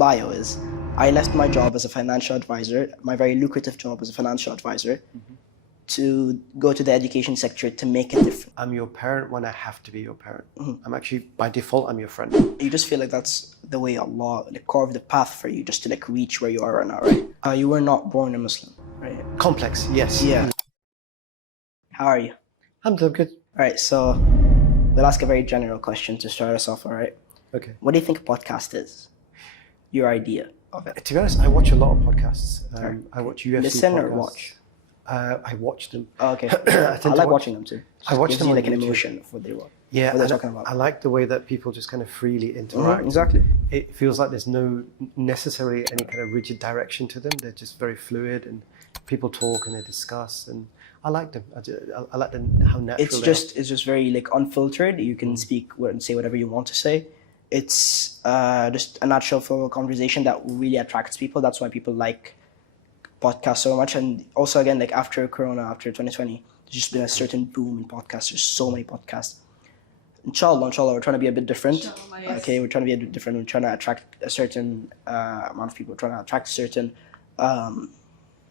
bio is, I left my job as a financial advisor, my very lucrative job as a financial advisor, to go to the education sector to make a difference. I'm your parent when I have to be your parent. I'm actually, by default, I'm your friend. You just feel like that's the way Allah carved the path for you just to reach where you are right now, right? You were not born a Muslim, right? Complex, yes. Yeah. How are you? I'm doing good. All right, so we'll ask a very general question to start us off, all right? Okay. What do you think a podcast is? Your idea of it? To be honest, I watch a lot of podcasts. I watch UFC Listen podcasts. or watch? I watch them. Oh, okay. I like watching them too. I watch them you on like an YouTube. emotion of what they're Yeah, talking about. I like the way that people just kind of freely interact. Exactly. It feels like there's no necessarily any kind of rigid direction to them. They're just very fluid, and people talk and they discuss, and I like them. I like them how natural. It's just very unfiltered. You can speak and say whatever you want to say. It's just a natural flow of conversation that really attracts people. That's why people like podcasts so much. And also again, after Corona, after 2020, there's just been a certain boom in podcasts. There's so many podcasts. Inshallah, we're trying to be a bit different. Inshallah, yes. Okay, we're trying to be a bit different. We're trying to attract a certain amount of people. We're trying to attract a certain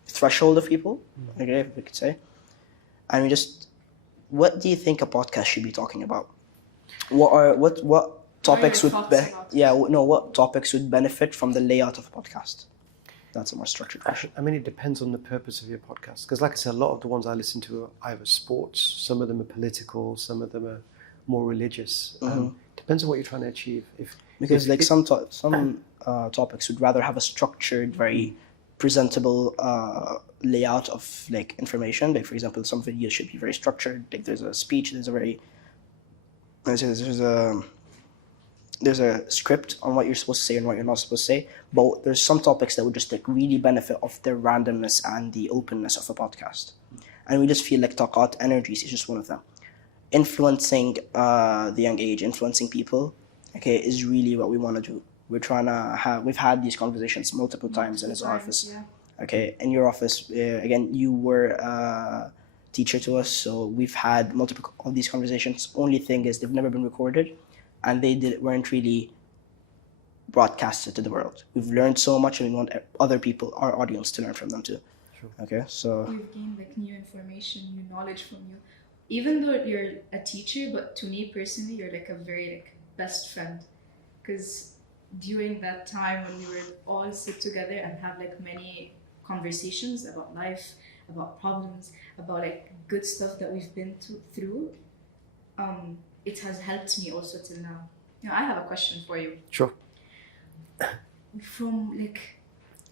threshold of people, okay, if we could say. And what do you think a podcast should be talking about? What topics would what topics would benefit from the layout of a podcast? That's a more structured question. I mean, it depends on the purpose of your podcast. Because like I said, a lot of the ones I listen to are either sports, some of them are political, some of them are more religious. Depends on what you're trying to achieve. Because some topics would rather have a structured, very presentable layout of information. Like for example, some videos should be very structured. Like there's a speech, there's a script on what you're supposed to say and what you're not supposed to say. But there's some topics that would just really benefit of the randomness and the openness of a podcast. And we just feel like Taqat Energies is just one of them. Influencing the young age, influencing people, okay, is really what we want to do. We've had these conversations multiple times in his office. Yeah. Okay, in your office, again, you were a teacher to us, so we've had multiple of these conversations. Only thing is they've never been recorded, and weren't really broadcasted to the world. We've learned so much, and we want other people, our audience, to learn from them too. Sure. Okay, so We've gained new information, new knowledge from you. Even though you're a teacher, but to me personally, you're a very best friend, because during that time when we would all sit together and have many conversations about life, about problems, about good stuff that we've been through, it has helped me also till now. Now I have a question for you. Sure. From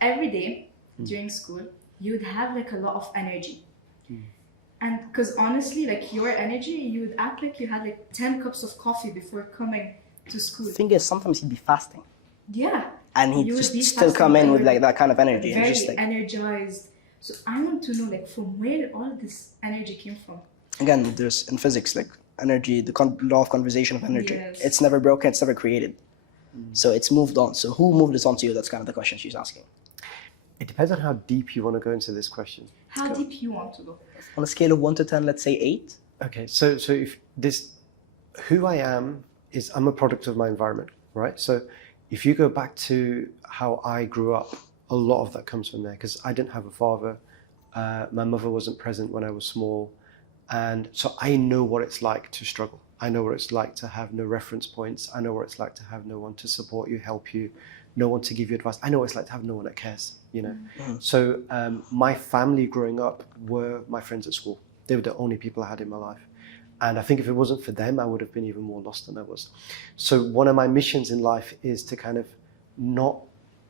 every day during school, you would have a lot of energy. And because honestly, your energy, you would act like you had 10 cups of coffee before coming to school. the thing is, sometimes he'd be fasting, Yeah. and he'd You would just be still fasting, come in but with you're that kind of energy, and very just energized. So I want to know from where all this energy came from. again, there's in physics energy, the law of conservation of energy. Yes. It's never broken, it's never created. So it's moved on. So who moved this on to you? That's kind of the question she's asking. It depends on how deep you want to go into this question. How deep you want to go? On a scale of 1 to 10, let's say 8. Okay, so if who I am is I'm a product of my environment, right? So if you go back to how I grew up, a lot of that comes from there because I didn't have a father. My mother wasn't present when I was small. And so I know what it's like to struggle. I know what it's like to have no reference points. I know what it's like to have no one to support you, help you, no one to give you advice. I know what it's like to have no one that cares, So my family growing up were my friends at school. They were the only people I had in my life. And I think if it wasn't for them, I would have been even more lost than I was. So one of my missions in life is to kind of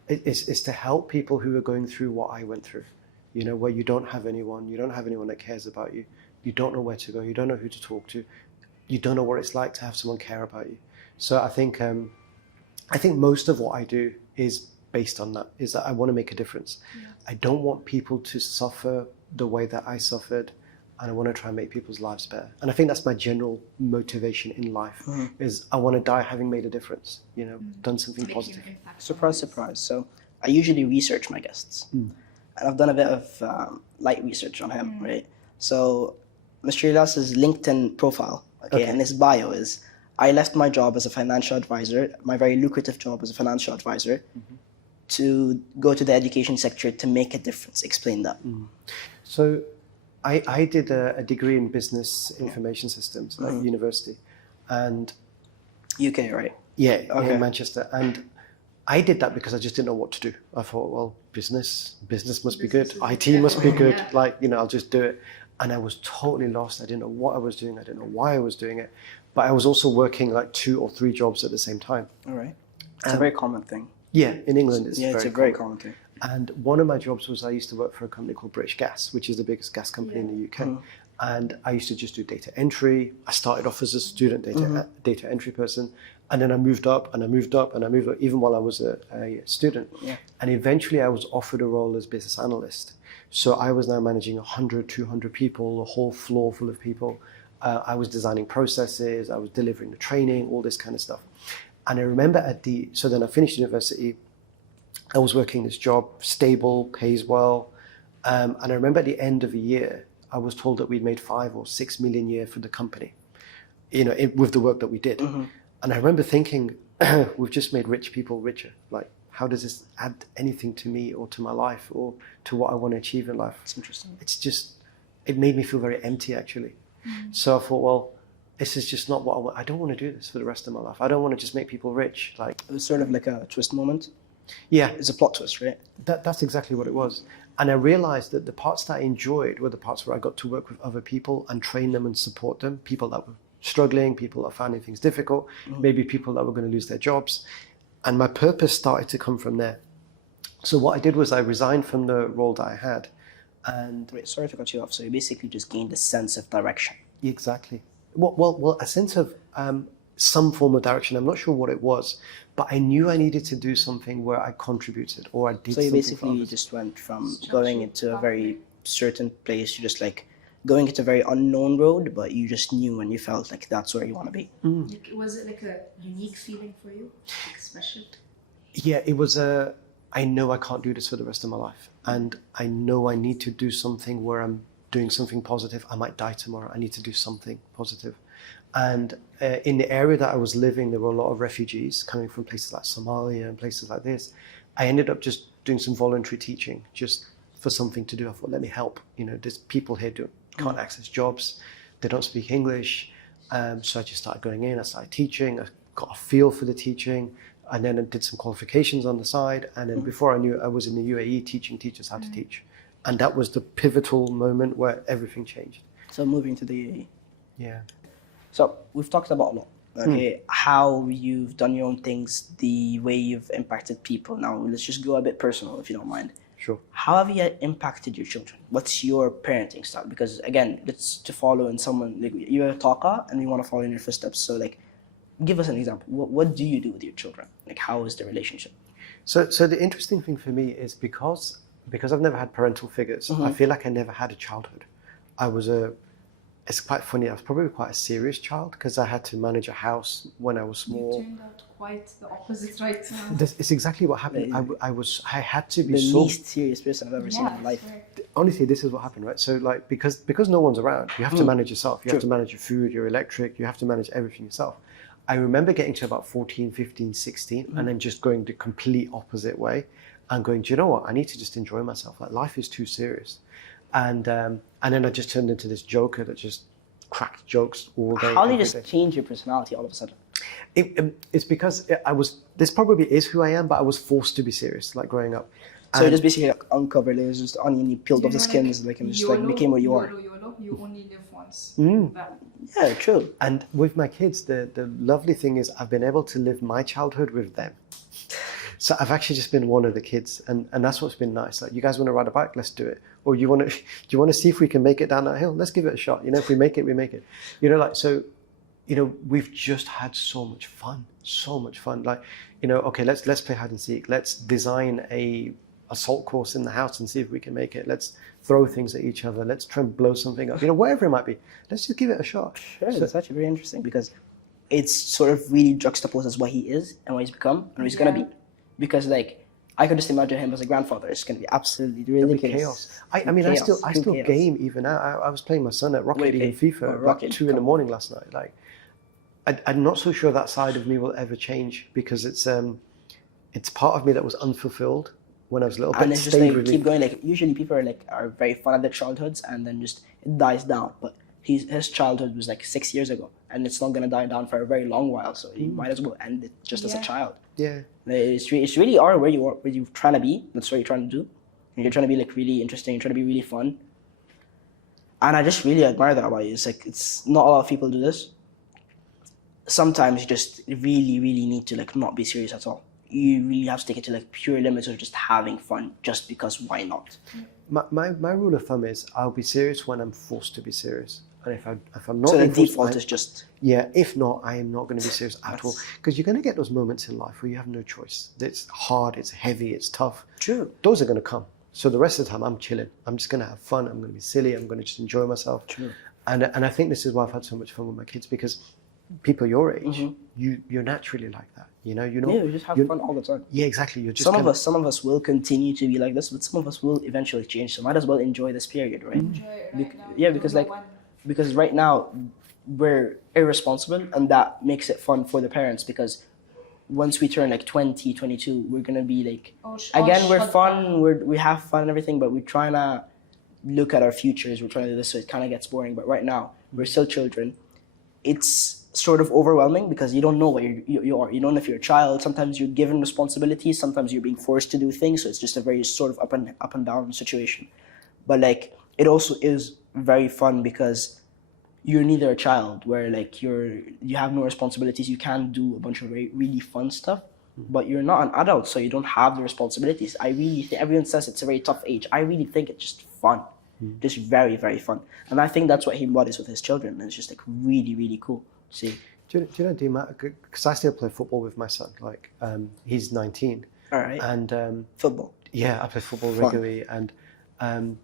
is to help people who are going through what I went through, where you don't have anyone that cares about you. You don't know where to go. You don't know who to talk to. You don't know what it's like to have someone care about you. So I think most of what I do is based on that, is that I want to make a difference. Yeah. I don't want people to suffer the way that I suffered, and I want to try and make people's lives better. And I think that's my general motivation in life, is I want to die having made a difference, done something positive. Surprise, surprise. So I usually research my guests. And I've done a bit of light research on him, right? So Mr.Alyas' LinkedIn profile, and his bio is, I left my job as a financial advisor, my very lucrative job as a financial advisor, to go to the education sector to make a difference? Explain that. So I did a degree in business information systems at university, and UK, right? yeah, Okay. in Manchester. And I did that because I just didn't know what to do. I thought, well, business must be good. IT must be good. Yeah. Like, I'll just do it. And I was totally lost. I didn't know what I was doing. I didn't know why I was doing it. But I was also working like 2 or 3 jobs at the same time. All right. It's a very common thing. Yeah, in England it's It's a very common thing. And one of my jobs was I used to work for a company called British Gas, which is the biggest gas company in the UK. And I used to just do data entry. I started off as a student data entry person. And then I moved up and I moved up and I moved up, even while I was a student. Yeah. And eventually I was offered a role as business analyst. So I was now managing 100, 200 people, a whole floor full of people. I was designing processes, I was delivering the training, all this kind of stuff. And I remember so then I finished university, I was working this job, stable, pays well. And I remember at the end of a year, I was told that we'd made 5 or 6 million a year for the company, with the work that we did. And I remember thinking, we've just made rich people richer. Like, how does this add anything to me or to my life or to what I want to achieve in life? It's interesting. It made me feel very empty, actually. So I thought, well, this is just not what I want. I don't want to do this for the rest of my life. I don't want to just make people rich. Like, It was sort of like a twist moment. yeah, It's a plot twist, right? that's exactly what it was. And I realized that the parts that I enjoyed were the parts where I got to work with other people and train them and support them, people that were struggling, people that were finding things difficult, maybe people that were going to lose their jobs. And my purpose started to come from there. So what I did was I resigned from the role that I had. And Wait, sorry to cut you off. So you basically just gained a sense of direction. exactly. Well, a sense of some form of direction. I'm not sure what it was, but I knew I needed to do something where I contributed or I did So you something for basically others. just went from going into a very certain place to just like going into a very unknown road, but you just knew and you felt like that's where you want to be. Like, was it like a unique feeling for you? Like special? Yeah, it was I know I can't do this for the rest of my life. And I know I need to do something where I'm doing something positive. I might die tomorrow. I need to do something positive. And in the area that I was living, there were a lot of refugees coming from places like Somalia and places like this. I ended up just doing some voluntary teaching just for something to do. I thought, let me help. There's people here who can't access jobs. They don't speak English. So I just started going in. I started teaching. I got a feel for the teaching. And then I did some qualifications on the side. And then before I knew it, I was in the UAE teaching teachers how to teach. And that was the pivotal moment where everything changed. So moving to the UAE. Yeah. So we've talked about a lot. Okay, how you've done your own things, the way you've impacted people. Now let's just go a bit personal, if you don't mind. Sure. How have you impacted your children? What's your parenting style? Because again, it's to follow in someone like you're a talker, and we want to follow in your footsteps. So like, give us an example. What do you do with your children? Like, how is the relationship? So the interesting thing for me is because I've never had parental figures, I feel like I never had a childhood. It's quite funny, I was probably quite a serious child because I had to manage a house when I was small. You turned out quite the opposite right now. It's exactly what happened. I had to be The so... least serious person I've ever seen in my life. Honestly, this is what happened, right? So like, because no one's around, you have to manage yourself. You have to manage your food, your electric, you have to manage everything yourself. I remember getting to about 14, 15, 16, and then just going the complete opposite way and going, do you know what? I need to just enjoy myself. Like, life is too serious. And then I just turned into this joker that just cracked jokes all day. How did you every just day. change your personality all of a sudden? It's because this probably is who I am, but I was forced to be serious, like growing up. So you just basically like uncovered, it was just onion, you peeled off the skin, and just like became what you are. YOLO, you only live once. That. Yeah, true. And with my kids, the lovely thing is I've been able to live my childhood with them. So I've actually just been one of the kids, and that's what's been nice. Like, you guys want to ride a bike? Let's do it. Or do you want to see if we can make it down that hill? Let's give it a shot. If we make it, we make it. We've just had so much fun. Like, okay, let's play hide and seek. Let's design a assault course in the house and see if we can make it. Let's throw things at each other. Let's try and blow something up. Whatever it might be. Let's just give it a shot. Sure, that's actually very interesting because it's sort of really juxtaposed what he is and what he's become and what he's gonna be. Because like, I could just imagine him as a grandfather. It's gonna be absolutely ridiculous. Chaos. I still game even now. I was playing my son at Rocket League and FIFA at about 2 a.m. last night. Like, I'm not so sure that side of me will ever change because it's it's part of me that was unfulfilled when I was little, but And it it's just stayed like with keep me. going. Like usually people are very fun at their childhoods, and then just it dies down. But his childhood was like 6 years ago, and it's not gonna die down for a very long while. So you might as well end it just as a Yeah. child. Yeah. It's really are where you're trying to be. That's what you're trying to do. And you're trying to be like really interesting. You're trying to be really fun. And I just really admire that about you. It's like it's not a lot of people do this. Sometimes you just really, really need to like not be serious at all. You really have to take it to like pure limits of just having fun, just because why not? My rule of thumb is I'll be serious when I'm forced to be serious, and if I'm not So the being forced, default is just yeah. If not, I am not going to be serious at all, because you're going to get those moments in life where you have no choice. It's hard, it's heavy, it's tough. true. Those are going to come. So the rest of the time, I'm chilling. I'm just going to have fun. I'm going to be silly. I'm going to just enjoy myself. True. And I think this is why I've had so much fun with my kids, because people your age, you're naturally like that. You know, Yeah, you just have fun all the time. Yeah, exactly. You're just Some of us will continue to be like this, but some of us will eventually change. So might as well enjoy this period, right? Enjoy it right now. Yeah, because like because right now we're irresponsible, and that makes it fun for the parents, because once we turn like 20, 22, we're gonna be like again we're fun, we have fun and everything, but we're trying to look at our futures. We're trying to do this, so it kind of gets boring. But right now we're still children. It's sort of overwhelming because you don't know what you are. You don't know if you're a child. Sometimes you're given responsibilities. Sometimes you're being forced to do things. So it's just a very sort of up and down situation. But like it also is very fun because you're neither a child where like you have no responsibilities. You can do a bunch of really fun stuff, but you're not an adult, so you don't have the responsibilities. I really think everyone says it's a very tough age. I really think it's just fun. Just very, very fun. And I think that's what he embodies with his children. And it's just like really, really cool. See? Do you know, because I still play football with my son. Like, he's 19. All right. And football. yeah, I play football Fun. regularly. And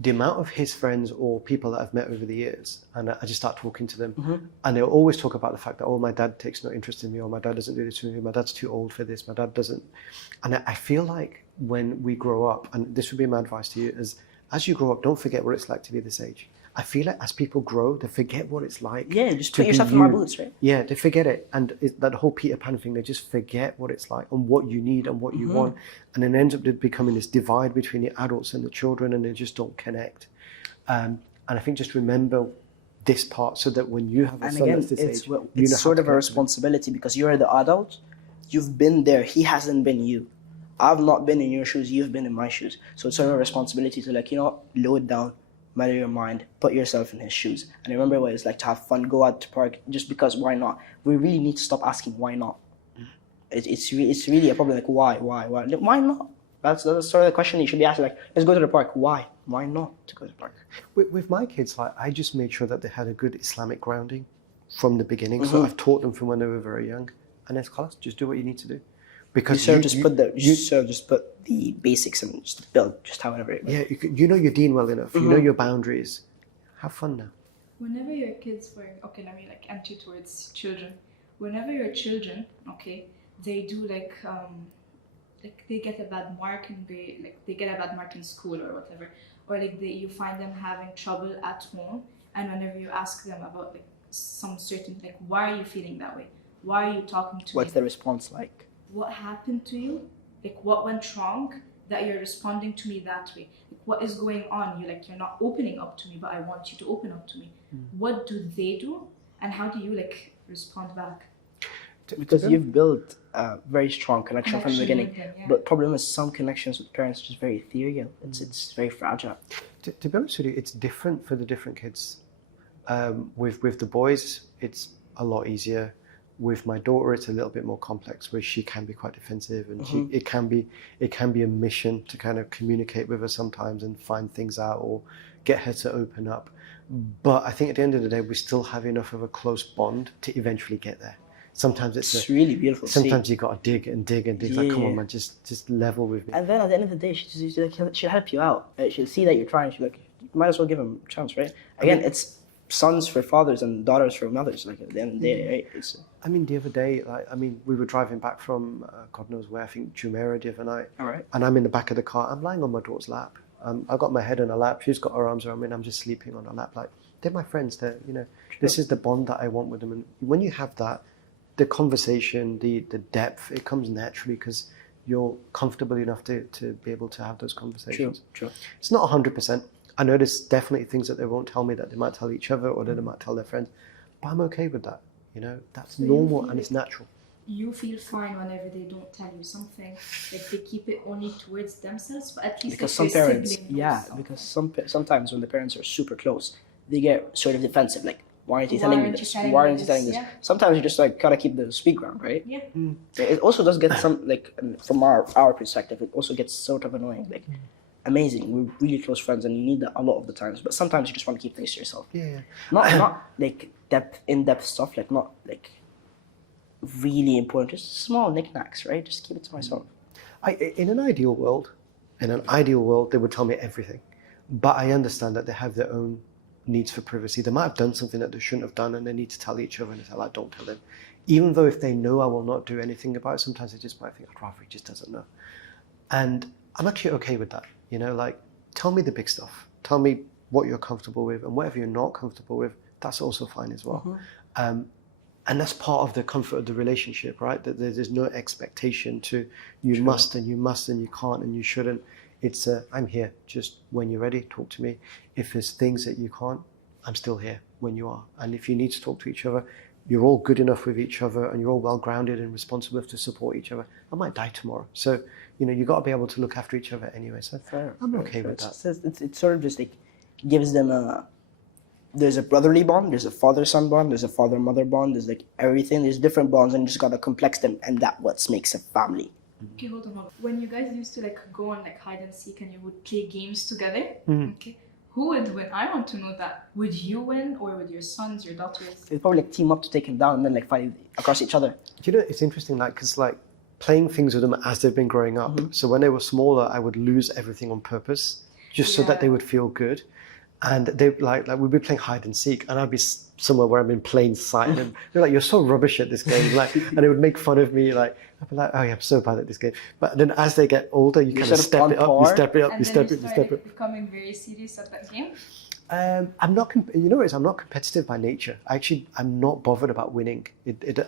the amount of his friends or people that I've met over the years, and I just start talking to them, and they'll always talk about the fact that, oh, my dad takes no interest in me, or my dad doesn't do this with me, my dad's too old for this, my dad doesn't. And I feel like when we grow up, and this would be my advice to you, is as you grow up, don't forget what it's like to be this age. I feel like as people grow, they forget what it's like. Yeah, just to put yourself be in my you. boots, right? Yeah, they forget it. And that whole Peter Pan thing, they just forget what it's like and what you need and what you want. And then it ends up becoming this divide between the adults and the children, and they just don't connect. And I think just remember this part so that when you have a And son again, that's this age, it's you know it's how sort to of a connect with him. responsibility because you're the adult. You've been there. He hasn't been you. I've not been in your shoes. You've been in my shoes. So it's sort of a responsibility to like, low it down, matter your mind, put yourself in his shoes, and remember what it's like to have fun. Go out to park just because. Why not? We really need to stop asking why not. It's really a problem. Like why not? That's sort of the question you should be asking. Like, let's go to the park. Why? Why not to go to the park? With my kids, like, I just made sure that they had a good Islamic grounding from the beginning. So I've taught them from when they were very young, and it's class. Just do what you need to do, because Just put the basics and just build just however it goes. yeah, you know your deen well enough. You know your boundaries. Have fun now. Whenever your kids were let me like enter towards children. Whenever your children, they do like they get a bad mark and they get a bad mark in school or whatever, or like you find them having trouble at home, and whenever you ask them about like some certain like why are you feeling that way? Why are you talking to What's me? the response like? What happened to you? Like what went wrong that you're responding to me that way? Like what is going on? You're not opening up to me, but I want you to open up to me. What do they do, and how do you like respond back? Because you've built a very strong connection from the beginning. with them, yeah. But problem is some connections with parents are just very ethereal. It's very fragile. To be honest with you, it's different for the different kids. With the boys, it's a lot easier. With my daughter, it's a little bit more complex, where she can be quite defensive, and it can be a mission to kind of communicate with her sometimes and find things out or get her to open up. But I think at the end of the day, we still have enough of a close bond to eventually get there. Sometimes It's really beautiful. sometimes you got to dig and dig and dig. It's like, come on, Yeah. man, just level with me. And then at the end of the day, she'll help you out. She'll see that you're trying. She'll like, you might as well give him a chance, right? Again, it's sons for fathers and daughters for mothers. Like at the end of the day, right? I mean, the other day, we were driving back from God knows where, I think Jumeirah the other night. All right. And I'm in the back of the car. I'm lying on my daughter's lap. I've got my head on her lap. She's got her arms around me, and I'm just sleeping on her lap. Like, they're my friends. This is the bond that I want with them. And when you have that, the conversation, the depth, it comes naturally because you're comfortable enough to be able to have those conversations. True. It's not 100%. I know there's definitely things that they won't tell me that they might tell each other or that they might tell their friends, but I'm okay with that. You know, that's So normal and it's natural. You feel fine whenever they don't tell you something, like they keep it only towards themselves, but at least Because like some their parents, sibling knows yeah, something. because sometimes when the parents are super close, they get sort of defensive, like, why aren't you telling me this? Why aren't you telling this? Yeah. Sometimes you just like gotta keep the speak ground, right? Yeah. It also does get some, like, from our perspective, it also gets sort of annoying. Like, amazing, we're really close friends, and you need that a lot of the times. But sometimes you just want to keep things to yourself. Yeah. Not like in-depth stuff, like not like really important, just small knickknacks, right? Just keep it to myself. In an ideal world, they would tell me everything. But I understand that they have their own needs for privacy. They might have done something that they shouldn't have done, and they need to tell each other, and they say, like, don't tell him. Even though if they know I will not do anything about it, sometimes they just might think, I'd rather he just doesn't know. And I'm actually okay with that. You know, like, tell me the big stuff. Tell me what you're comfortable with, and whatever you're not comfortable with, that's also fine as well. And that's part of the comfort of the relationship, right? That there's no expectation to you must and you must and you can't and you shouldn't. It's I'm here just when you're ready, talk to me. If there's things that you can't, I'm still here when you are. And if you need to talk to each other, you're all good enough with each other and you're all well grounded and responsible enough to support each other. I might die tomorrow. So, you know, you've got to be able to look after each other anyway. So I'm okay with that. It's sort of just like gives them there's a brotherly bond, there's a father-son bond, there's a father-mother bond, there's like everything, there's different bonds, and you just gotta complex them, and that's what makes a family. Okay, hold on. When you guys used to like go on like hide and seek and you would play games together, okay, who would win? I want to know that. Would you win, or would your sons, your daughters? They'd probably like team up to take him down and then like fight across each other. You know, it's interesting, like, because like playing things with them as they've been growing up. So when they were smaller, I would lose everything on purpose, just so that they would feel good. And they like we'd be playing hide and seek, and I'd be somewhere where I'm in plain sight, and they're like, "You're so rubbish at this game," like, and they would make fun of me, like, I'd be like, "Oh yeah, I'm so bad at this game." But then as they get older, you kind of step it up, you step it up, you step it, you step it. Becoming very serious at that game. I'm not. You know what it is? I'm not competitive by nature. I'm not bothered about winning.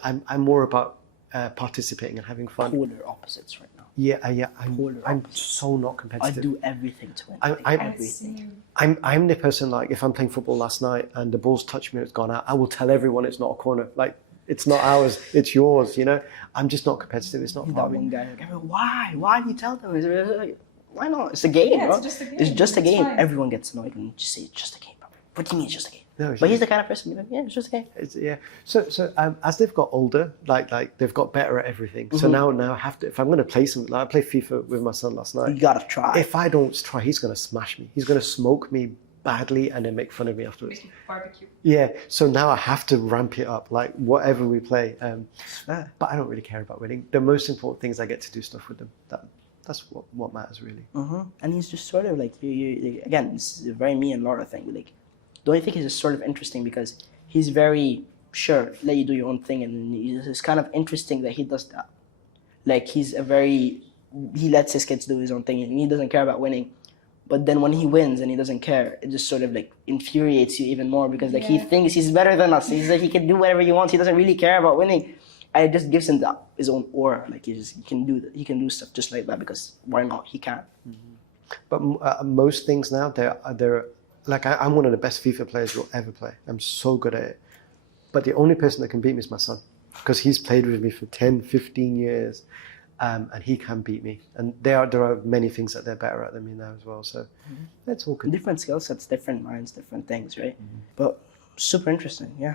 I'm more about participating and having fun. Polar opposites right now. Yeah. I'm so not I competitive. do everything to win. Everything. I'm the person, like, if I'm playing football last night and the ball's touched me and it's gone out, I will tell everyone it's not a corner. Like, it's not ours, it's yours, you know? I'm just not competitive. It's not That fun. one guy, like, why do you tell them? Why not? It's a game, Yeah, bro. it's just a game. It's just a It's game. fine. Everyone gets annoyed when you just say it's just a game, bro. What do you mean it's just a game? No, But he's the kind of person, like, yeah, it's just a game. Yeah. So as they've got older, like they've got better at everything. So now I have to, if I'm going to play something, like I played FIFA with my son last night. You gotta try. If I don't try, he's going to smash me. He's going to smoke me badly and then make fun of me afterwards. Making barbecue. Yeah. So now I have to ramp it up, like whatever we play. Fair. But I don't really care about winning. The most important thing is I get to do stuff with them. That's what matters really. And he's just sort of like you again. This is a very me and Laura thing. Like, don't you think he's just sort of interesting because he's very sure let you do your own thing, and it's kind of interesting that he does that. Like, he lets his kids do his own thing, and he doesn't care about winning. But then when he wins and he doesn't care, it just sort of like infuriates you even more because like he thinks he's better than us. He's like he can do whatever he wants. He doesn't really care about winning. And it just gives him his own aura. Like he can do stuff just like that because why not? He can. But most things now, they're like, I'm one of the best FIFA players you'll ever play. I'm so good at it. But the only person that can beat me is my son, because he's played with me for 10, 15 years, and he can beat me. And there are many things that they're better at than me now as well. So that's all good. Different skill sets, different minds, different things, right? But super interesting, yeah.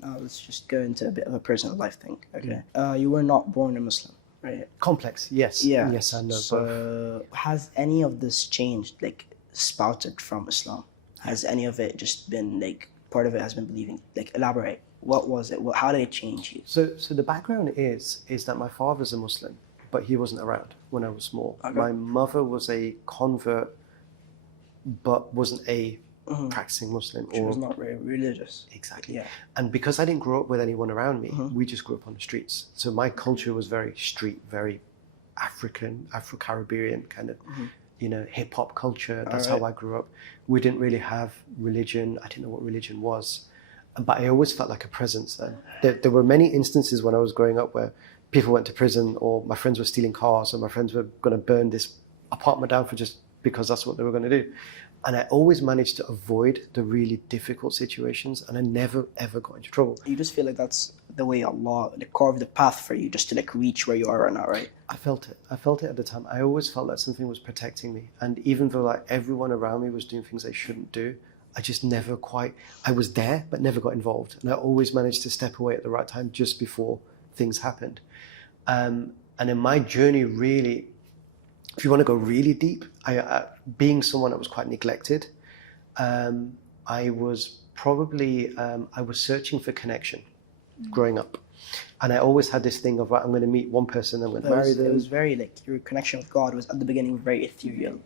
Let's just go into a bit of a personal life thing. Okay. You were not born a Muslim, right? Complex, yes. Yeah. Yes, I know. So has any of this changed, like spouted from Islam? Has any of it just been like part of it has been believing? Like, elaborate. What was it? How did it change you? So the background is that my father's a Muslim, but he wasn't around when I was small. Okay. My mother was a convert, but wasn't a practicing Muslim. She was not very religious. Exactly. Yeah. And because I didn't grow up with anyone around me, we just grew up on the streets. So my culture was very street, very African, Afro-Caribbean kind of, hip hop culture. That's how I grew up. We didn't really have religion. I didn't know what religion was. but I always felt like a presence then. There were many instances when I was growing up where people went to prison, or my friends were stealing cars, or my friends were going to burn this apartment down for just because that's what they were going to do. And I always managed to avoid the really difficult situations, and I never ever got into trouble. You just feel like that's the way Allah like carved the path for you just to like reach where you are right now, right? I felt it at the time. I always felt that something was protecting me, and even though like everyone around me was doing things they shouldn't do, I just never quite, I was there but never got involved, and I always managed to step away at the right time just before things happened. And in my journey, really, if you want to go really deep, being someone that was quite neglected, I was probably, I was searching for connection growing up. And I always had this thing of, right, I'm going to meet one person, I'm going to marry them. It was very like, your connection with God was at the beginning very ethereal.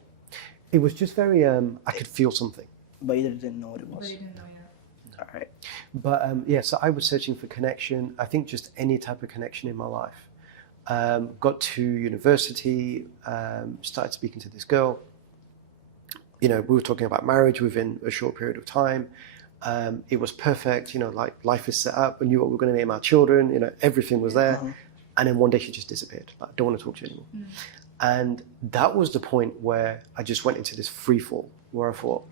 It was just very, I could feel something. But you didn't know what it was. But you didn't know, yeah. All right. But yeah, so I was searching for connection. I think just any type of connection in my life. Got to university, started speaking to this girl. You know, we were talking about marriage within a short period of time. It was perfect, you know, like life is set up. We knew what we were going to name our children, you know, everything was there. And then one day she just disappeared. Like, I don't want to talk to you anymore. And that was the point where I just went into this free fall, where I thought,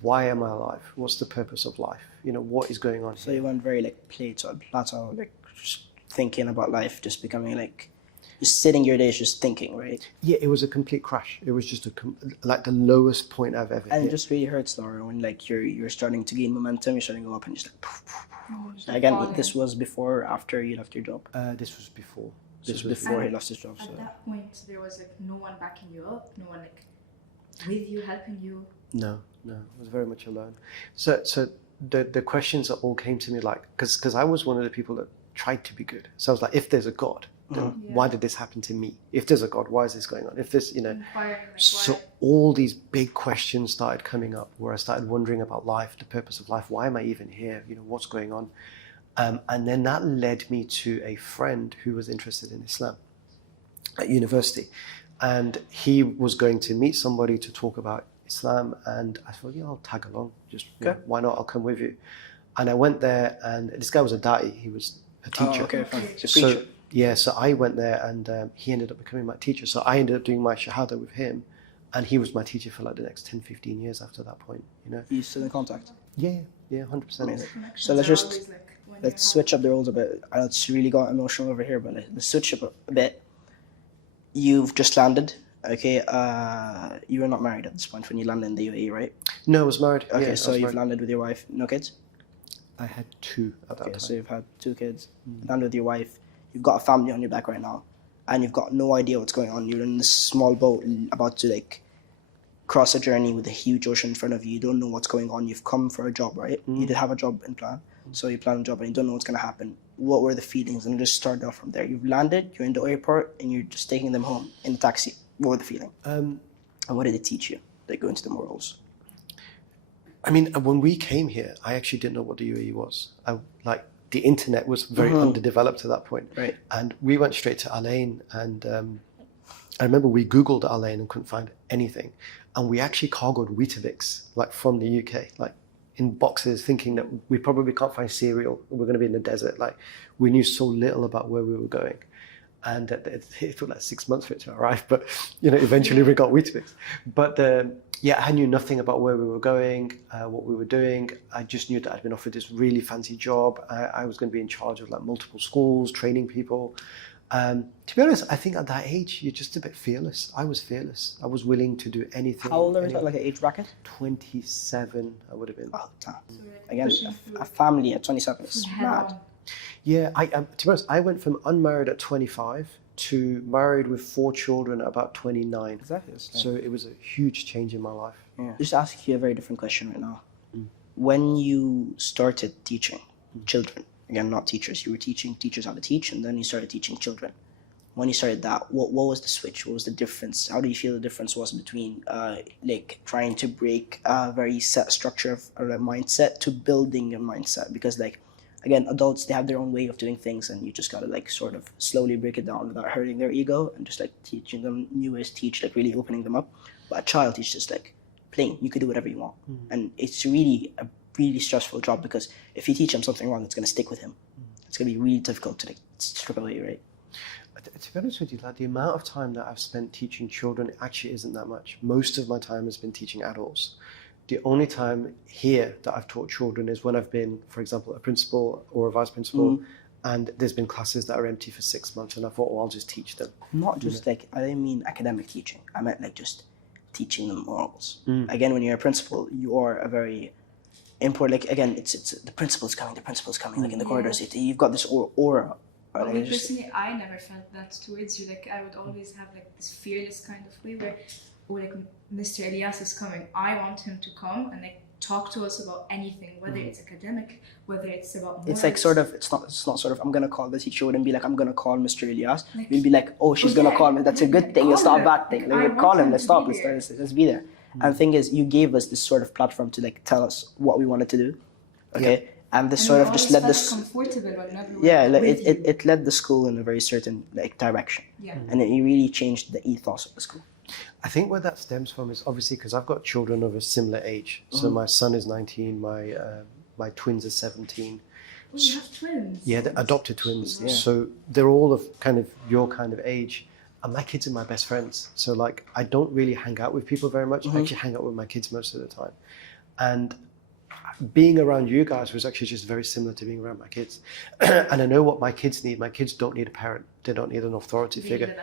why am I alive? What's the purpose of life? You know, what is going on So here? you went very like Plato, like just thinking about life, just becoming like, just sitting your days just thinking, right? Yeah, it was a complete crash. It was just like the lowest point I've ever And hit. it just really hurts, Laura, when like you're starting to gain momentum, you're starting to go up and just like poof, poof, poof. Just Again, falling. this was before or after you left your job? This was before. This was before he left his job. So At that point, there was like no one backing you up, no one like with you, helping you. No, I was very much alone. So the questions that all came to me, like, because I was one of the people that tried to be good. So I was like, if there's a God, then why did this happen to me? If there's a God, why is this going on? If this, you know, Inquiring, like, so why? all these big questions started coming up, where I started wondering about life, the purpose of life. Why am I even here? You know, what's going on? And then that led me to a friend who was interested in Islam at university, and he was going to meet somebody to talk about Islam, and I thought, yeah, I'll tag along. Just you know, why not? I'll come with you. And I went there, and this guy was a da'i. He was a teacher. Oh, okay, fine. Okay. So, Yeah, so I went there, and he ended up becoming my teacher. So I ended up doing my shahada with him, and he was my teacher for like the next 10, 15 years after that point, you know? you still in contact? Yeah, 100%. Amazing. Connections So let's are just- always, like, when Let's you're switch up the roles a bit. I know it's really got emotional over here, but let's switch up a bit. You've just landed, okay? You were not married at this point when you landed in the UAE, right? No, I was married. Okay, Yeah, I so was you've married. landed with your wife, no kids? I had 2 at that Okay, time. so you've had 2 kids, landed with your wife, you've got a family on your back right now, and you've got no idea what's going on. You're in this small boat about to like cross a journey with a huge ocean in front of you. You don't know what's going on. You've come for a job, right? You did have a job in plan. So you plan a job and you don't know what's going to happen. What were the feelings? And just start off from there. You've landed, you're in the airport, and you're just taking them home in the taxi. What were the feeling? And what did it teach you? They go into the morals. I mean, when we came here, I actually didn't know what the UAE was. The internet was very underdeveloped at that point. Right. And we went straight to Al Ain, and I remember we Googled Al Ain and couldn't find anything. And we actually cargoed Weetabix, like from the UK, like in boxes, thinking that we probably can't find cereal. We're going to be in the desert. Like, we knew so little about where we were going. And it took like 6 months for it to arrive, but you know, eventually we got Weetabix. But yeah, I knew nothing about where we were going, what we were doing. I just knew that I'd been offered this really fancy job. I was going to be in charge of like multiple schools, training people. To be honest, I think at that age, you're just a bit fearless. I was fearless. I was willing to do anything. How old are you? Like an age bracket? 27, I would have been. Oh, damn. So you're, like, Again, pushing through a family at 27 is head mad. on. Yeah, to be honest, I went from unmarried at 25 to married with 4 children at about 29. Exactly. So it was a huge change in my life. Yeah. Just ask you a very different question right now. When you started teaching children, again, not teachers, you were teaching teachers how to teach, and then you started teaching children. When you started that, what was the switch? What was the difference? How do you feel the difference was between like trying to break a very set structure of a mindset to building a mindset? Because like, again, adults, they have their own way of doing things, and you just gotta like sort of slowly break it down without hurting their ego, and just like teaching them new ways to teach, like really opening them up. But a child is just like playing. You could do whatever you want, and it's really a really stressful job, because if you teach him something wrong, it's going to stick with him. It's going to be really difficult to like strip away, right? To be honest with you, like the amount of time that I've spent teaching children actually isn't that much. Most of my time has been teaching adults. The only time here that I've taught children is when I've been, for example, a principal or a vice principal, and there's been classes that are empty for 6 months, and I thought, well, I'll just teach them. Not just like, I didn't mean academic teaching. I meant like just teaching them morals. Again, when you're a principal, you are a very important, like, again, it's the principal's coming, like in the corridors. You've got this aura. But me personally, I never felt that towards you. Like, I would always have like this fearless kind of way where, oh, like Mr. Alyas is coming. I want him to come and like talk to us about anything, whether it's academic, whether it's about morals. It's like sort of, it's not sort of, I'm gonna call the teacher, wouldn't be like, I'm gonna call Mr. Elias. Like, we'll be like, oh, she's gonna call me. That's a good thing. It's not a bad thing. Like, we'll call him. Let's stop. Let's be there. And the thing is, you gave us this sort of platform to like tell us what we wanted to do. Okay. And this sort of just led this. Comfortable whenever like it led the school in a very certain like direction. Yeah. And it really changed the ethos of the school. I think where that stems from is obviously because I've got children of a similar age. So my son is 19, my twins are 17. Oh, you have twins? Yeah, they're adopted twins. Yeah. So they're all of kind of your kind of age. And my kids are my best friends. So like, I don't really hang out with people very much. I actually hang out with my kids most of the time. And being around you guys was actually just very similar to being around my kids. And I know what my kids need. My kids don't need a parent. They don't need an authority figure.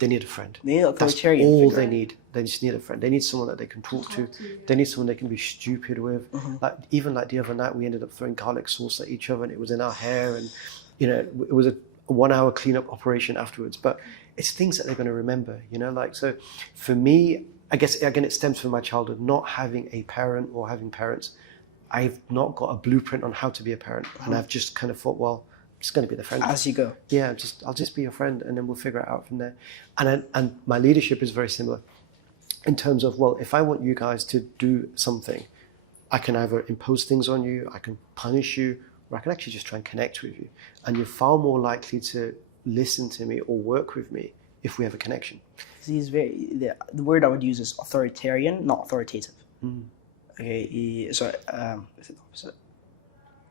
They need a friend. They need an That's authoritarian all figure. they need. They just need a friend. They need someone that they can talk to. They need someone they can be stupid with. Like even like the other night, we ended up throwing garlic sauce at each other, and it was in our hair, and you know, it was a 1 hour cleanup operation afterwards. But it's things that they're going to remember, you know. Like, so for me, I guess again, it stems from my childhood, not having a parent or having parents. I've not got a blueprint on how to be a parent, and I've just kind of thought, well, I'm just going to be the friend. As you go. Yeah, I'll just be your friend, and then we'll figure it out from there. And my leadership is very similar, in terms of, well, if I want you guys to do something, I can either impose things on you, I can punish you, or I can actually just try and connect with you. And you're far more likely to listen to me or work with me if we have a connection. He's the word I would use is authoritarian, not authoritative. Okay, is it opposite?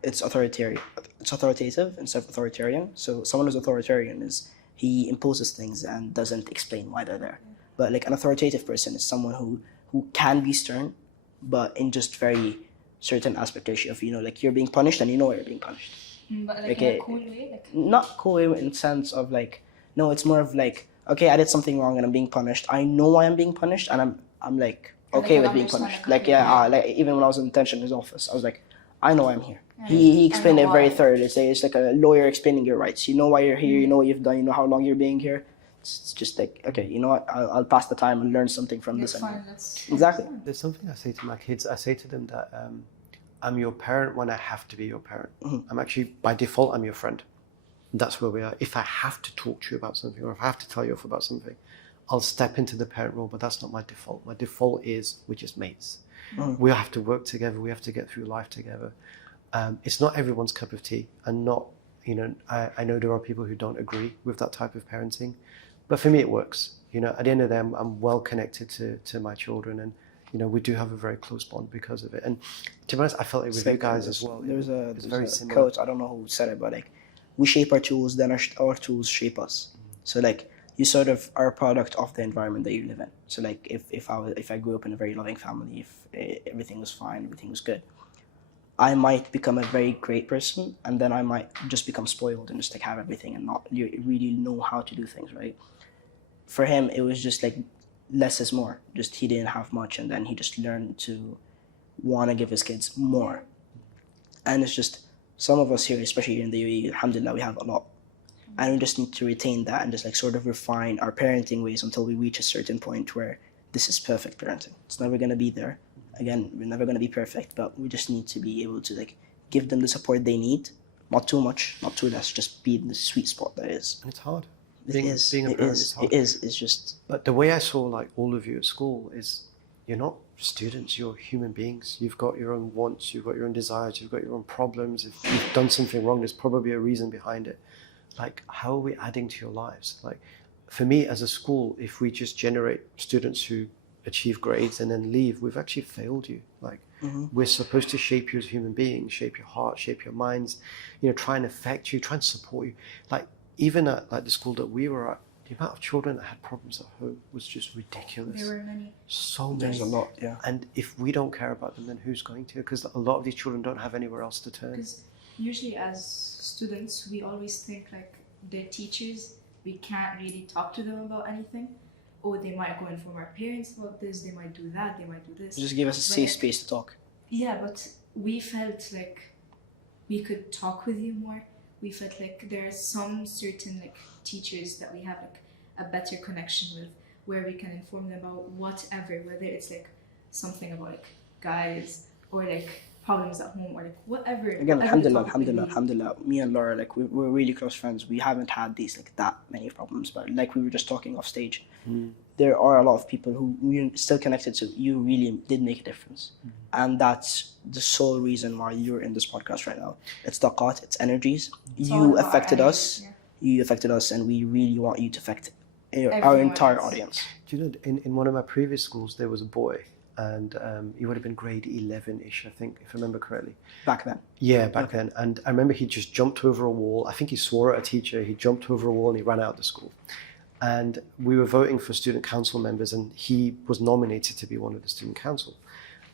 It's authoritarian. It's authoritative instead of authoritarian. So someone who's authoritarian is he imposes things and doesn't explain why they're there. But like an authoritative person is someone who can be stern, but in just very certain aspect of, you know, like you're being punished and you know why you're being punished. But like in a cool way? Like... Not cool in the sense of like, no, it's more of like, okay, I did something wrong and I'm being punished. I know why I'm being punished, and I'm like okay with being punished. Like like even when I was in detention in his office, I was like, I know why I'm here. He explained it very thoroughly. It's like a lawyer explaining your rights. You know why you're here. You know what you've done. You know how long you're being here. It's just like, okay, you know what? I'll pass the time and learn something from this. Exactly. There's something I say to my kids. I say to them that I'm your parent when I have to be your parent. I'm actually, by default, I'm your friend. That's where we are. If I have to talk to you about something, or if I have to tell you off about something, I'll step into the parent role, but that's not my default. My default is we're just mates. We have to work together. We have to get through life together. It's not everyone's cup of tea, and not, you know, I know there are people who don't agree with that type of parenting, but for me it works. You know, at the end of the day, I'm well connected to my children, and you know, we do have a very close bond because of it. And to be honest, I felt it with you guys as well. There's a similar quote, I don't know who said it, but like, we shape our tools, then our tools shape us. So like, you sort of are a product of the environment that you live in. So like, if I grew up in a very loving family, if everything was fine, everything was good, I might become a very great person, and then I might just become spoiled and just like have everything and not really know how to do things, right? For him, it was just like less is more. Just he didn't have much, and then he just learned to want to give his kids more. And it's just, some of us here, especially here in the UAE, alhamdulillah, we have a lot. And we just need to retain that and just like sort of refine our parenting ways until we reach a certain point where this is perfect parenting. It's never going to be there. Again, we're never going to be perfect, but we just need to be able to like give them the support they need. Not too much, not too less, just be in the sweet spot that is. And it's hard. Being a parent is hard. It is. It's just... But the way I saw like all of you at school is, you're not students, you're human beings. You've got your own wants, you've got your own desires, you've got your own problems. If you've done something wrong, there's probably a reason behind it. Like, how are we adding to your lives? Like, for me as a school, if we just generate students who achieve grades and then leave, we've actually failed you. Like, We're supposed to shape you as a human being, shape your heart, shape your minds, try and affect you, try and support you. Like even at like the school that we were at, the amount of children that had problems at home was just ridiculous. There were many. So many. There's a lot, yeah. And if we don't care about them, then who's going to? Because a lot of these children don't have anywhere else to turn. Because usually as students, we always think like they're teachers, we can't really talk to them about anything. Or they might go inform our parents about this, they might do that, they might do this. Just give us a safe space to talk. Yeah, but we felt like we could talk with you more. We felt like there are some certain like teachers that we have like a better connection with, where we can inform them about whatever, whether it's like something about like guys or like problems at home or like whatever. Again, whatever the topic alhamdulillah, may be. alhamdulillah. Me and Laura, like we're really close friends. We haven't had these like that many problems, but like we were just talking off stage, there are a lot of people who we're still connected to. You really did make a difference, and that's the sole reason why you're in this podcast right now. It's taqat, it's energies. It's all You about affected our us. energies, You affected us, and we really want you to affect our Everyone entire else. audience. Do you know, in one of my previous schools, there was a boy, and he would have been grade 11-ish, I think, if I remember correctly. Back then, Yeah, back then. And I remember he just jumped over a wall. I think he swore at a teacher. He jumped over a wall and he ran out of the school. And we were voting for student council members, and he was nominated to be one of the student council.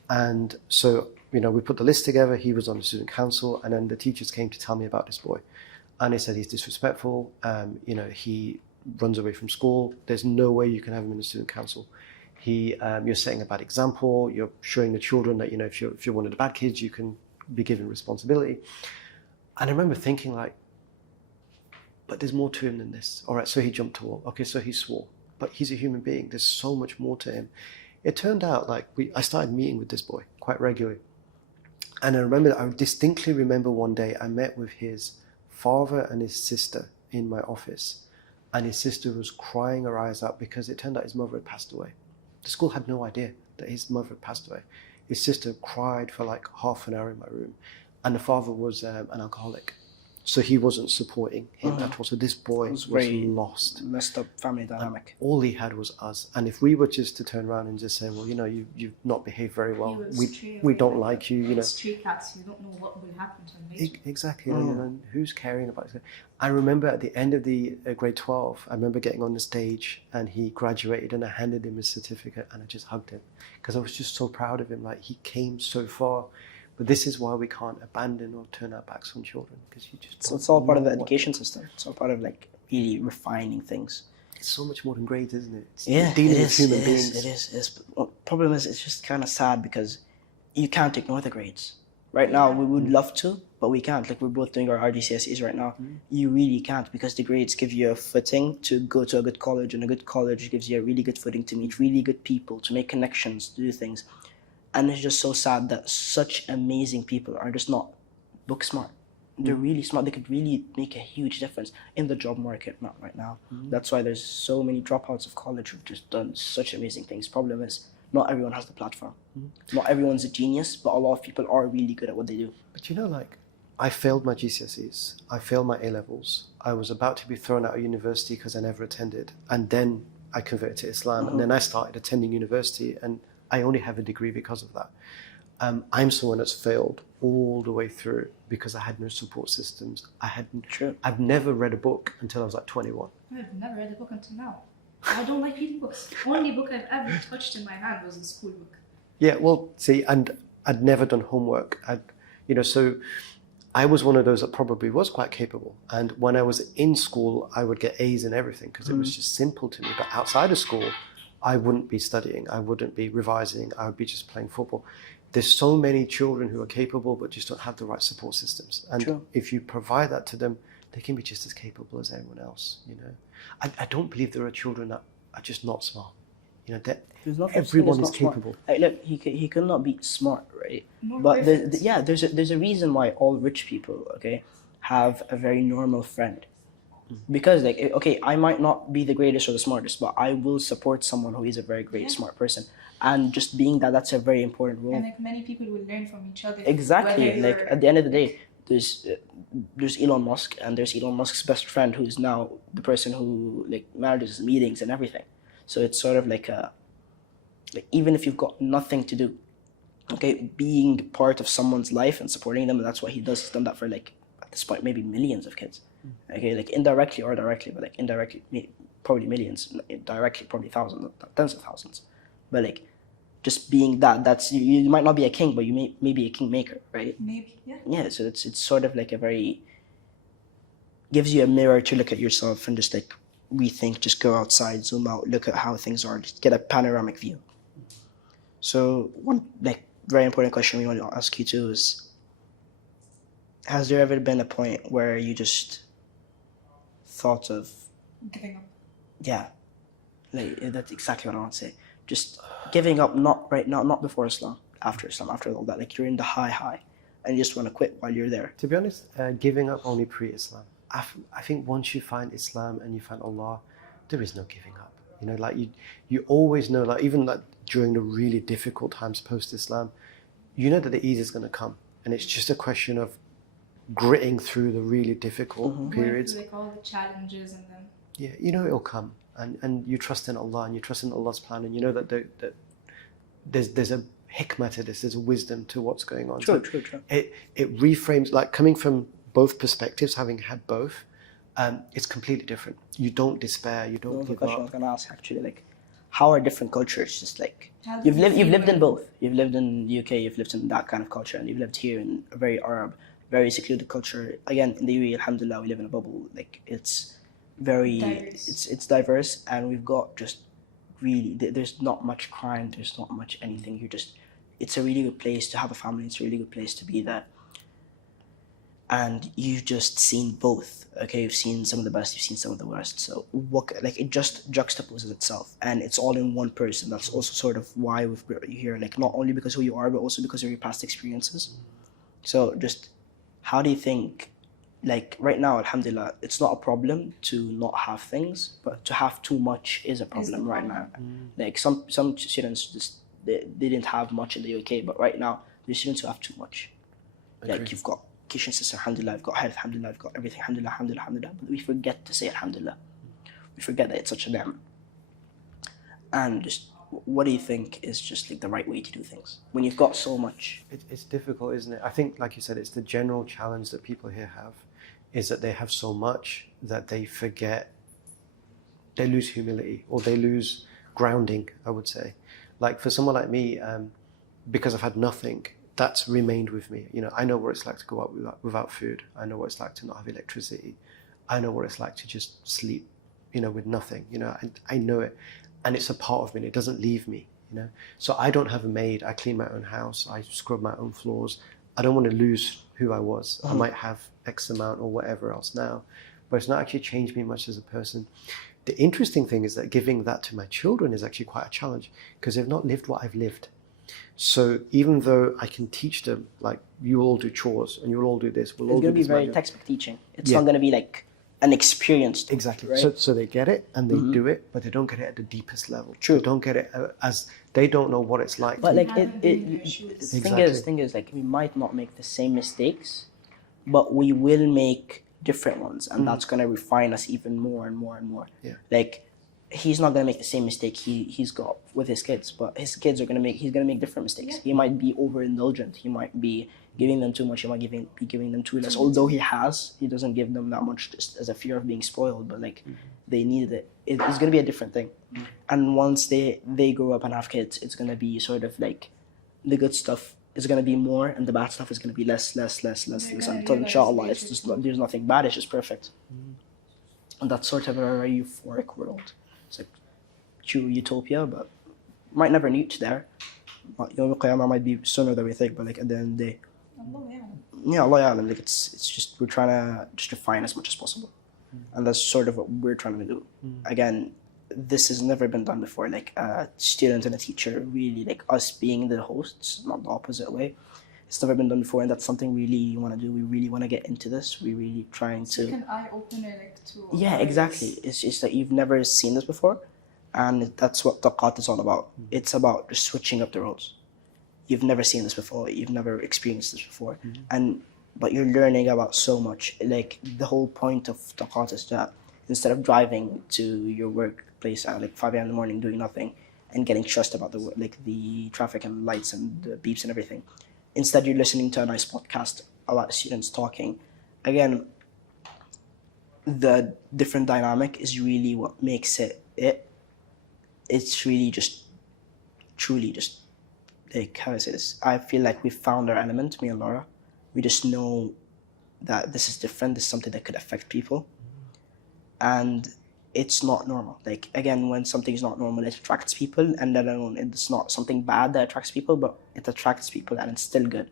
And so, we put the list together. He was on the student council, and then the teachers came to tell me about this boy. And they said he's disrespectful. He runs away from school. There's no way you can have him in the student council. You're setting a bad example. You're showing the children that if you're one of the bad kids, you can be given responsibility. And I remember thinking like, but there's more to him than this. All right, so he jumped a wall. Okay, so he swore, but he's a human being. There's so much more to him. It turned out like I started meeting with this boy quite regularly, and I distinctly remember one day I met with his father and his sister in my office, and his sister was crying her eyes out because it turned out his mother had passed away. The school had no idea that his mother had passed away. His sister cried for like half an hour in my room, and the father was an alcoholic, so he wasn't supporting him at all. So this boy was very lost. messed up family dynamic. All he had was us, and if we were just to turn around and just say, well, you've not behaved very well, You will stray we away don't like like you, Stray cats, you don't know what will happen to them later. Exactly. And who's caring about it? I remember at the end of the grade 12, I remember getting on the stage and he graduated, and I handed him his certificate and I just hugged him because I was just so proud of him. Like, he came so far. But this is why we can't abandon or turn our backs on children, because you just. So it's all part of the education system. It's all part of like really refining things. It's so much more than grades, isn't it? It's Yeah, dealing it with is. human It beings. is. Problem is, it's just kind of sad because you can't ignore the grades. Right now, we would love to, but we can't. Like, we're both doing our RGCSEs right now. You really can't, because the grades give you a footing to go to a good college, and a good college gives you a really good footing to meet really good people, to make connections, to do things. And it's just so sad that such amazing people are just not book smart. They're really smart. They could really make a huge difference in the job market, not right now. That's why there's so many dropouts of college who've just done such amazing things. Problem is, not everyone has the platform. Not everyone's a genius, but a lot of people are really good at what they do. But I failed my GCSEs. I failed my A-levels. I was about to be thrown out of university because I never attended. And then I converted to Islam. And then I started attending university, and I only have a degree because of that. I'm someone that's failed all the way through because I had no support systems. I've never read a book until I was like 21. I've never read a book until now. I don't like reading books. The only book I've ever touched in my hand was a school book. Yeah, well, see, and I'd never done homework. So I was one of those that probably was quite capable. And when I was in school, I would get A's in everything because it was just simple to me. But outside of school, I wouldn't be studying. I wouldn't be revising. I would be just playing football. There's so many children who are capable but just don't have the right support systems. And if you provide that to them, they can be just as capable as everyone else. I don't believe there are children that are just not smart. Everyone is capable. Like, look, he could not be smart, right? More But perfect. there's a reason why all rich people, have a very normal friend. Because I might not be the greatest or the smartest, but I will support someone who is a very great smart person. And just being that's a very important role. And like many people will learn from each other. Exactly. whether Like you're- at the end of the day, there's Elon Musk, and there's Elon Musk's best friend, who's now the person who manages meetings and everything. So it's sort of like even if you've got nothing to do, Okay, being part of someone's life and supporting them, and that's what he does. He's done that for like, at this point, maybe millions of kids. Okay, like indirectly or directly, but like indirectly, probably millions, directly, probably thousands, tens of thousands. But like, just being that's you might not be a king, but you may be a kingmaker, right? Maybe, yeah. Yeah, so it's sort of like a very, gives you a mirror to look at yourself and just like rethink, just go outside, zoom out, look at how things are, just get a panoramic view. So one like very important question we want to ask you too is, has there ever been a point where you just thought of, Giving up. yeah, like that's exactly what I want to say, just giving up, not right now, not before Islam, after all that, like you're in the high, and you just want to quit while you're there. To be honest, giving up only pre-Islam. I think once you find Islam and you find Allah, there is no giving up. You know, like you always know, like even like during the really difficult times post-Islam, you know that the ease is going to come, and it's just a question of gritting through the really difficult periods. Like all the challenges, and then Yeah, you know it'll come, and you trust in Allah, and you trust in Allah's plan, and you know that there's a hikmah to this, there's a wisdom to what's going on. True. It reframes, like coming from both perspectives, having had both, it's completely different. You don't despair, you don't The give question I was up. gonna ask actually, like, how are different cultures just like, How do you've you lived feel in when- both. You've lived in the UK, you've lived in that kind of culture, and you've lived here in a very Arab, very secluded culture. Again, in the UAE, alhamdulillah, we live in a bubble. Like it's very Diverse. it's diverse, and we've got just really there's not much crime, there's not much anything. It's a really good place to have a family. It's a really good place to be there. And you've just seen both. Okay, you've seen some of the best, you've seen some of the worst. So what, like, it just juxtaposes itself, and it's all in one person. That's also sort of why we've brought you here, like not only because of who you are, but also because of your past experiences. So just, how do you think, like right now, alhamdulillah, it's not a problem to not have things, but to have too much is a problem right now. Like some students just they didn't have much in the UK, but right now there's students who have too much. Like you've got education system, alhamdulillah, I've got health, alhamdulillah, I've got everything, alhamdulillah, alhamdulillah, alhamdulillah. But we forget to say alhamdulillah. We forget that it's such a ni'mah. And just, what do you think is just like the right way to do things when you've got so much? It's difficult, isn't it? I think, like you said, it's the general challenge that people here have, is that they have so much that they forget, they lose humility, or they lose grounding, I would say. Like for someone like me, because I've had nothing, that's remained with me. You know, I know what it's like to go out without food. I know what it's like to not have electricity. I know what it's like to just sleep, you know, with nothing. You know, I know it, and it's a part of me. And it doesn't leave me. You know, so I don't have a maid. I clean my own house. I scrub my own floors. I don't want to lose who I was. I might have X amount or whatever else now, but it's not actually changed me much as a person. The interesting thing is that giving that to my children is actually quite a challenge, because they've not lived what I've lived. So even though I can teach them, like, you all do chores and you'll all do this, we'll all It's do going to be this very manual. textbook teaching. It's not going to be like an experienced. Exactly. Right? So they get it and they do it, but they don't get it at the deepest level. True. They don't get it as they don't know what it's like. But to- like haven't been in their shoes. thing is like we might not make the same mistakes, but we will make different ones, and that's gonna refine us even more and more and more. Yeah. Like he's not gonna make the same mistake he's got with his kids, but his kids are gonna make different mistakes. Yeah. He might be overindulgent. He might be giving them too much. He might be giving them too less. Although he doesn't give them that much just as a fear of being spoiled. But like they needed it. It's gonna be a different thing. And once they grow up and have kids, it's gonna be sort of like the good stuff is gonna be more, and the bad stuff is gonna be less. gonna Until realize inshallah, it's it's just there's nothing bad. It's just perfect. And that's sort of a very euphoric world. It's like true utopia, but might never reach there. Yawm al-Qiyamah might be sooner than we think, but like at the end of the day, Allah, yeah. yeah, Allah Ya'lam, like it's just we're trying to just refine as much as possible, and that's sort of what we're trying to do. Again, this has never been done before. Like a student and a teacher, really, like us being the hosts, not the opposite way. It's never been done before, and that's something really you want to do. We really want to get into this. We're really trying It's like to. an eye opener, like to. Yeah, exactly. It's just that you've never seen this before, and that's what Taqat is all about. It's about just switching up the roles. You've never seen this before. You've never experienced this before, but you're learning about so much. Like the whole point of Taqat is that instead of driving to your workplace at like 5 a.m. in the morning doing nothing, and getting stressed about the traffic and lights and the beeps and everything. Instead, you're listening to a nice podcast, a lot of students talking. Again, the different dynamic is really what makes it. It's really just, truly just, like, how I say this? I feel like we found our element, me and Laura. We just know that this is different. This is something that could affect people. And it's not normal. Like, again, when something is not normal, it attracts people, and let alone it's not something bad that attracts people, but it attracts people and it's still good.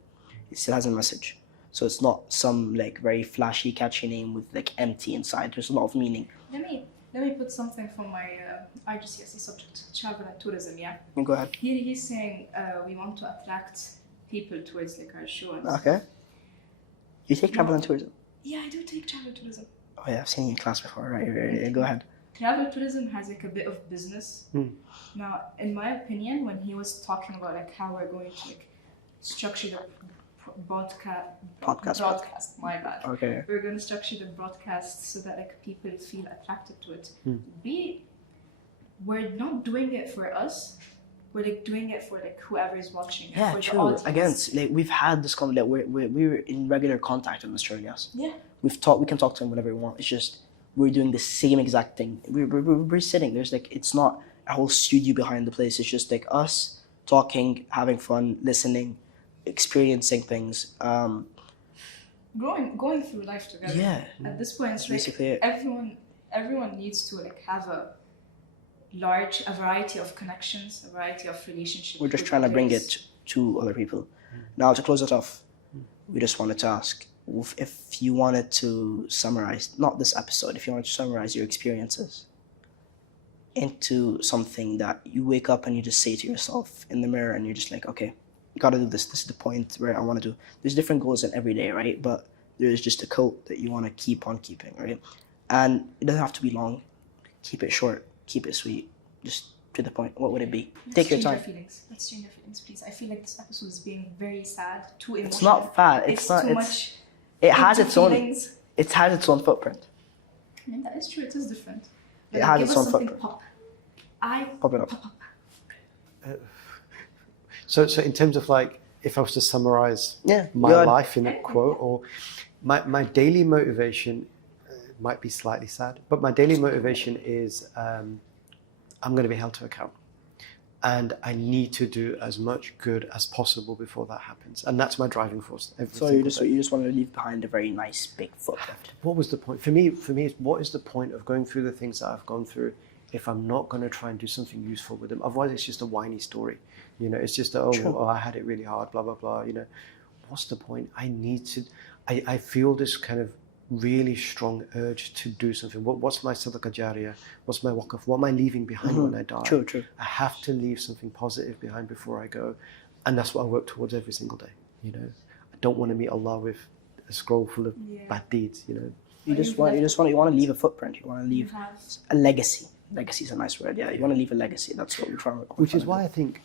It still has a message. So it's not some like very flashy, catchy name with like empty inside. There's a lot of meaning. Let me put something from my RGCSE subject, travel and tourism. Yeah. Go ahead. Here he's saying we want to attract people towards like our show. And Okay. You take travel and tourism? Yeah, I do take travel tourism. Oh yeah, I've seen you in class before. Right. Go ahead. Travel tourism has like a bit of business. Now, in my opinion, when he was talking about like how we're going to like structure the broadcast, my bad. Okay. We're going to structure the broadcast so that like people feel attracted to it. We're not doing it for us. We're like doing it for like whoever is watching. Yeah, for true. The audience. Again, like we've had this conversation. Like, we're in regular contact with Mr.Alyas. Yeah. We can talk to him whenever we want. It's just we're doing the same exact thing. We're sitting. There's like, it's not a whole studio behind the place. It's just like us talking, having fun, listening, experiencing things. Going through life together. Yeah. At this point, it's basically like it. everyone needs to like have a variety of connections, a variety of relationships. We're just trying to bring it to other people. Now, to close it off, we just wanted to ask if you wanted to summarize, not this episode, if you wanted to summarize your experiences into something that you wake up and you just say to yourself in the mirror and you're just like, okay, you gotta do this. This is the point where I want to do. There's different goals in every day, right? But there's just a quote that you want to keep on keeping, right? And it doesn't have to be long. Keep it short. Keep it sweet. Just to the point. What would it be? Take your time. Let's change our feelings, please. I feel like this episode is being very sad, too emotional. It's not bad. It's not. Too much. It has its feelings. own. It has its own footprint. I mean, that is true. It is different. It has give its us own something footprint. Pop it up. Pop. So in terms of like, if I was to summarize my life in a quote, or my daily motivation might be slightly sad, but my daily motivation is I'm going to be held to account. And I need to do as much good as possible before that happens. And that's my driving force. So you just want to leave behind a very nice big footprint. What was the point? For me, what is the point of going through the things that I've gone through if I'm not going to try and do something useful with them? Otherwise, it's just a whiny story. You know, it's just, I had it really hard, blah, blah, blah. You know, what's the point? I feel this kind of really strong urge to do something. What's my sadaqah jariyah? What's my waqf? What am I leaving behind when I die? True. I have to leave something positive behind before I go. And that's what I work towards every single day. You know, I don't want to meet Allah with a scroll full of bad deeds, you know. You want to leave a footprint. You want to leave a legacy. Legacy is a nice word. Yeah, you want to leave a legacy. That's what we're trying to. Which is why I think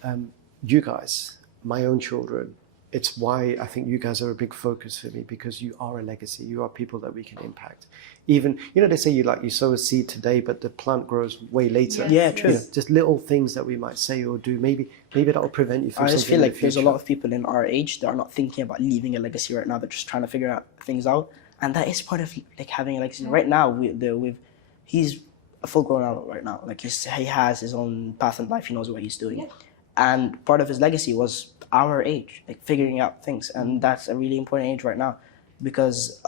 you guys, my own children, it's why I think you guys are a big focus for me, because you are a legacy. You are people that we can impact. Even, you know, they say you sow a seed today, but the plant grows way later. Yes, yeah, true. You know, just little things that we might say or do. Maybe that will prevent you from something. I just feel like there's a lot of people in our age that are not thinking about leaving a legacy right now. They're just trying to figure out things out, and that is part of like having a legacy. Right now, he's a full-grown adult right now. Like he has his own path in life. He knows what he's doing, and part of his legacy was our age, like figuring out things, and that's a really important age right now, because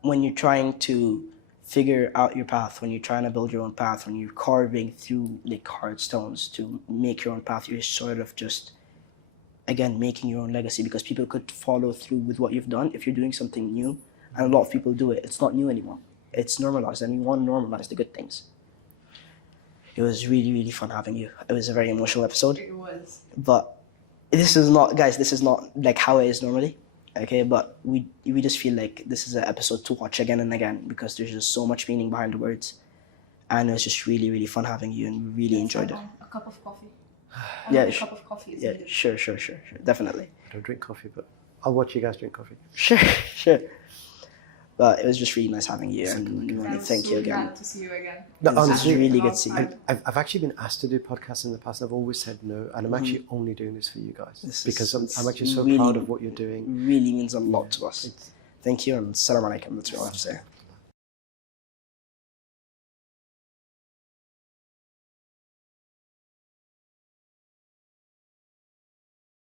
when you're trying to figure out your path, when you're trying to build your own path, when you're carving through like hard stones to make your own path, you're sort of just again making your own legacy, because people could follow through with what you've done if you're doing something new, and a lot of people do it. It's not new anymore. It's normalized, and we want to normalize the good things. It was really, really fun having you. It was a very emotional episode. It was. But this is not like how it is normally. Okay, but we just feel like this is an episode to watch again and again, because there's just so much meaning behind the words. And it was just really, really fun having you, and we really enjoyed it. A cup of coffee. Yeah, A cup of coffee is needed. Sure. Definitely. I don't drink coffee, but I'll watch you guys drink coffee. Sure. But it was just really nice having you, and I'm thank so you again. glad to see you again. No, It's honestly, really good to see you. I've actually been asked to do podcasts in the past. And I've always said no, and I'm actually only doing this for you guys because I'm actually so really, proud of what you're doing. Really means a lot to us. Thank you, and Assalamu alaikum. That's all I have to say.